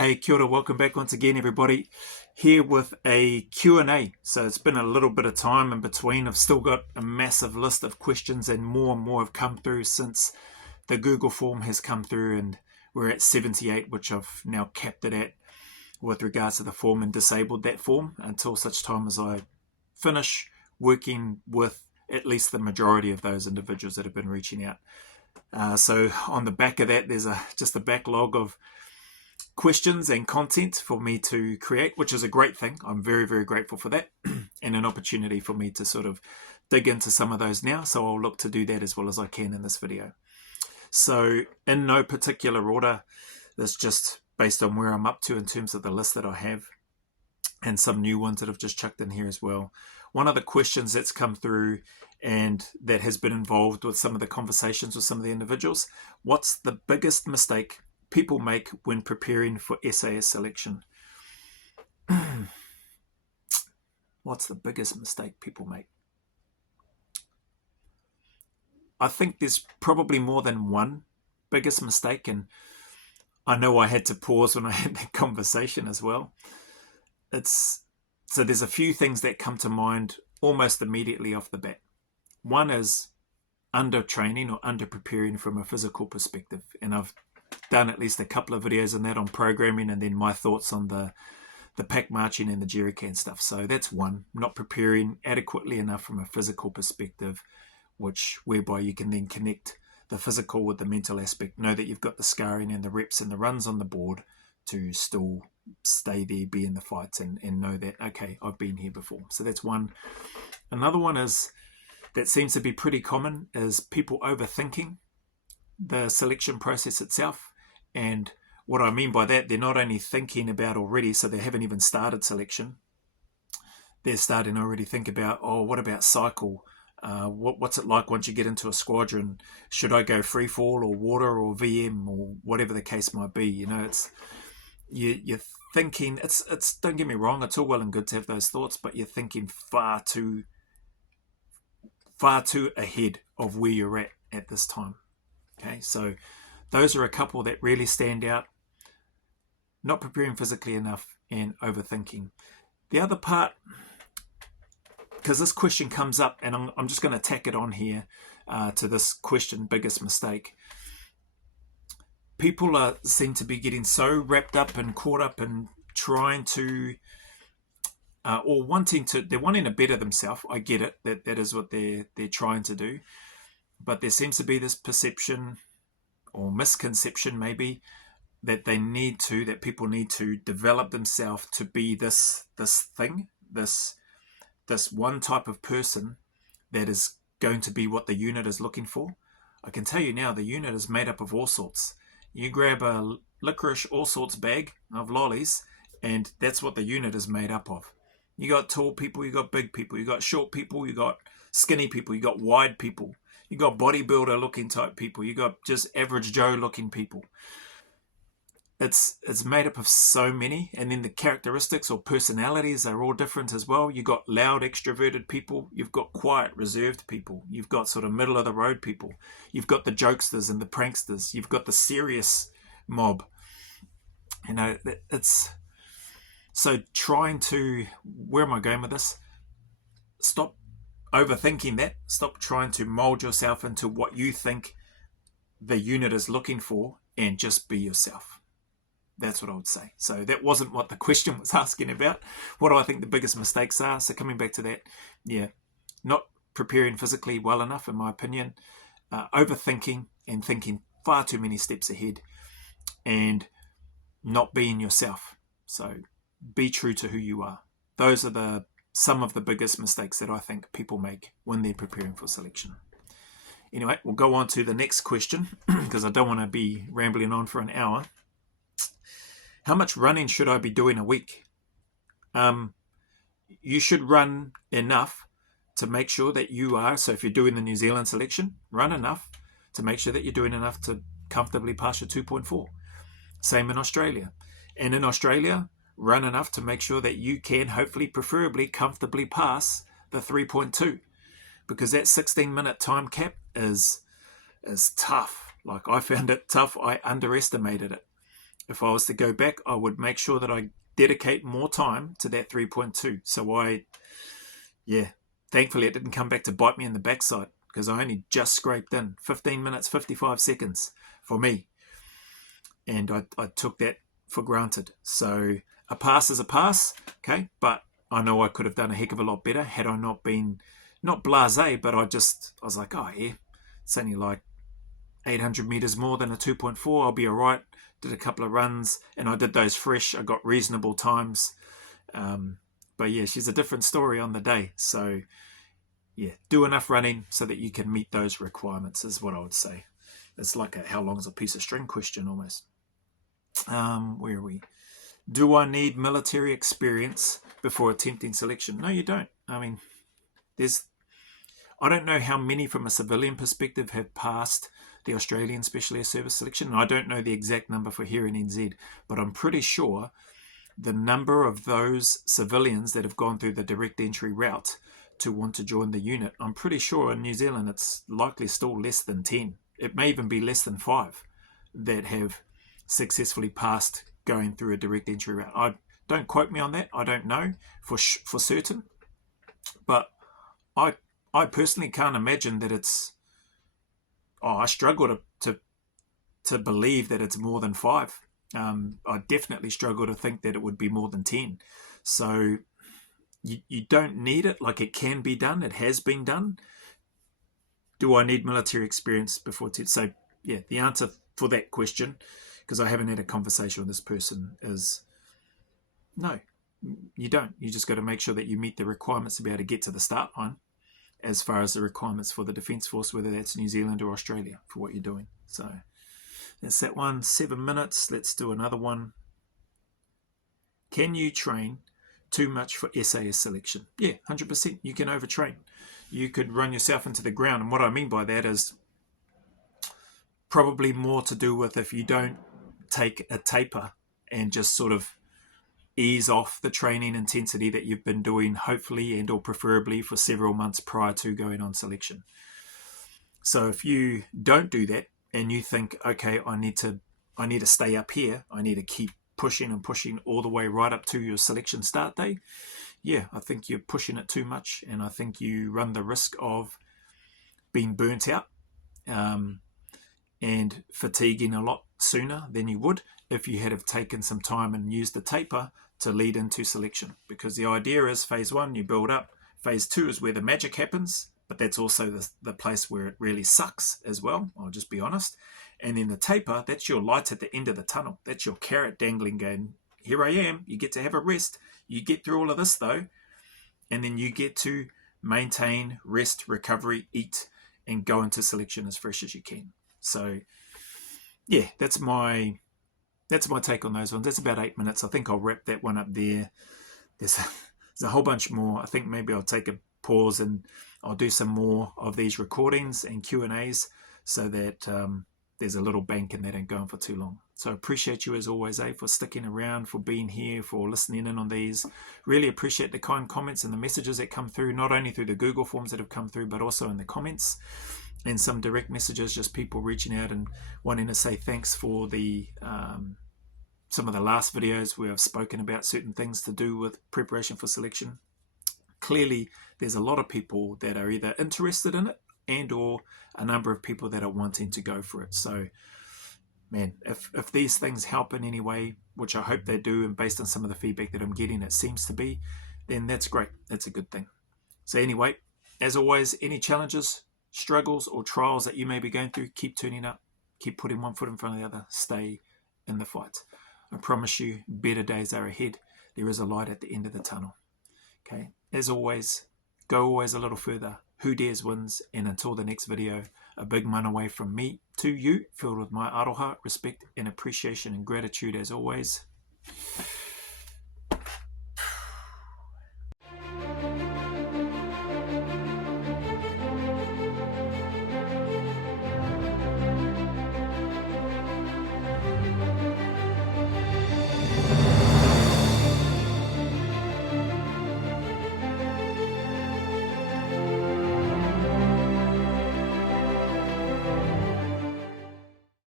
Hey, kia ora, welcome back once again, everybody. Here with a Q&A. So it's been a little bit of time in between. I've still got a massive list of questions and more have come through since the Google form has come through, and we're at 78, which I've now capped it at with regards to the form and disabled that form until such time as I finish working with at least the majority of those individuals that have been reaching out. So on the back of that, there's just a backlog of questions and content for me to create, which is a great thing. I'm very grateful for that and an opportunity for me to sort of dig into some of those now. So I'll look to do that as well as I can in this video. So in no particular order, that's just based on where I'm up to in terms of the list that I have and some new ones that I've just chucked in here as well. One of the questions that's come through and that has been involved with some of the conversations with some of the individuals, what's the biggest mistake people make when preparing for SAS selection? What's the biggest mistake people make? I think there's probably more than one biggest mistake, and I know I had to pause when I had that conversation as well. So there's a few things that come to mind almost immediately off the bat. One is under training or under preparing from a physical perspective, and I've done at least a couple of videos on that, on programming, and then my thoughts on the pack marching and the jerrycan stuff. So that's one, not preparing adequately enough from a physical perspective, whereby you can then connect the physical with the mental aspect, know that you've got the scarring and the reps and the runs on the board to still stay there, be in the fights, and know that, okay, I've been here before. So that's one. Another one is, that seems to be pretty common, is people overthinking the selection process itself. And what I mean by that, they're not only thinking about already, so they haven't even started selection, they're starting to already think about, oh, what about cycle? What's it like once you get into a squadron? Should I go free fall or water or VM or whatever the case might be? You know, you're thinking, it's don't get me wrong, it's all well and good to have those thoughts, but you're thinking far too ahead of where you're at this time. Okay, so those are a couple that really stand out. Not preparing physically enough and overthinking. The other part, because this question comes up, and I'm just going to tack it on here to this question, biggest mistake. People seem to be getting so wrapped up and caught up in trying to, or they're wanting to better themselves. I get it, that is what they're trying to do. But there seems to be this perception or misconception maybe that people need to develop themselves to be this one type of person that is going to be what the unit is looking for. I can tell you now, the unit is made up of all sorts. You grab a licorice all sorts bag of lollies, and that's what the unit is made up of. You got tall people, you got big people, you got short people, you got skinny people, you got wide people, you got bodybuilder looking type people, you got just average Joe looking people. It's made up of so many, and then the characteristics or personalities are all different as well. You've got loud extroverted people, you've got quiet reserved people, you've got sort of middle of the road people, you've got the jokesters and the pranksters, you've got the serious mob. You know, it's so where am I going with this? Stop overthinking that. Stop trying to mold yourself into what you think the unit is looking for, and just be yourself. That's what I would say. So that wasn't what the question was asking about. What do I think the biggest mistakes are? So coming back to that, yeah, not preparing physically well enough, in my opinion, overthinking and thinking far too many steps ahead, and not being yourself. So be true to who you are. Those are some of the biggest mistakes that I think people make when they're preparing for selection. Anyway, we'll go on to the next question because I don't want to be rambling on for an hour. How much running should I be doing a week? You should run enough to make sure that you are, so if you're doing the New Zealand selection, run enough to make sure that you're doing enough to comfortably pass your 2.4. Same in Australia. And in Australia, run enough to make sure that you can, hopefully, preferably, comfortably pass the 3.2. Because that 16-minute time cap is tough. Like, I found it tough. I underestimated it. if I was to go back, I would make sure that I dedicate more time to that 3.2. So thankfully it didn't come back to bite me in the backside, because I only just scraped in 15 minutes, 55 seconds for me. And I took that for granted. So a pass is a pass, okay? But I know I could have done a heck of a lot better had I not been, not blasé, but I was like, oh yeah, it's only like 800 meters more than a 2.4. I'll be all right. Did a couple of runs, and I did those fresh. I got reasonable times. But yeah, she's a different story on the day. So yeah, do enough running so that you can meet those requirements is what I would say. It's like a how long is a piece of string question almost. Where are we? Do I need military experience before attempting selection? No, you don't. I mean, I don't know how many from a civilian perspective have passed the Australian Special Air Service selection. I don't know the exact number for here in NZ, but I'm pretty sure the number of those civilians that have gone through the direct entry route to want to join the unit, I'm pretty sure in New Zealand it's likely still less than 10. It may even be less than 5 that have successfully passed going through a direct entry route. Don't quote me on that. I don't know for certain, but I personally can't imagine that it's. I struggle to believe that it's more than 5. I definitely struggle to think that it would be more than 10. So you don't need it. Like, it can be done. It has been done. Do I need military experience before 10? So yeah, the answer for that question, because I haven't had a conversation with this person, is no, you don't. You just got to make sure that you meet the requirements to be able to get to the start line, as far as the requirements for the Defence Force, whether that's New Zealand or Australia, for what you're doing. So that's that one. 7 minutes. Let's do another one. Can you train too much for SAS selection? Yeah, 100%. You can overtrain. You could run yourself into the ground. And what I mean by that is probably more to do with if you don't take a taper and just sort of ease off the training intensity that you've been doing, hopefully and or preferably for several months prior to going on selection. So if you don't do that and you think, okay, I need to stay up here, I need to keep pushing and pushing all the way right up to your selection start day, yeah, I think you're pushing it too much, and I think you run the risk of being burnt out and fatiguing a lot sooner than you would if you had have taken some time and used the taper to lead into selection. Because the idea is phase 1, you build up. Phase 2 is where the magic happens, but that's also the place where it really sucks as well, I'll just be honest. And then the taper, that's your light at the end of the tunnel. That's your carrot dangling going, here I am, you get to have a rest. You get through all of this though, and then you get to maintain, rest, recovery, eat, and go into selection as fresh as you can. So yeah, that's my take on those ones. That's about 8 minutes. I think I'll wrap that one up there. There's a whole bunch more. I think maybe I'll take a pause and I'll do some more of these recordings and Q&As so that there's a little bank and that ain't going for too long. So appreciate you as always, for sticking around, for being here, for listening in on these. Really appreciate the kind comments and the messages that come through, not only through the Google forms that have come through, but also in the comments. And some direct messages, just people reaching out and wanting to say thanks for the some of the last videos where I've spoken about certain things to do with preparation for selection. Clearly, there's a lot of people that are either interested in it and or a number of people that are wanting to go for it. So, man, if these things help in any way, which I hope they do, and based on some of the feedback that I'm getting, it seems to be, then that's great. That's a good thing. So anyway, as always, any challenges, struggles or trials that you may be going through, keep turning up, keep putting one foot in front of the other, stay in the fight. I promise you, better days are ahead. There is a light at the end of the tunnel. Okay, as always, go always a little further. Who dares wins, and until the next video, a big man away from me to you, filled with my aroha, respect and appreciation and gratitude as always.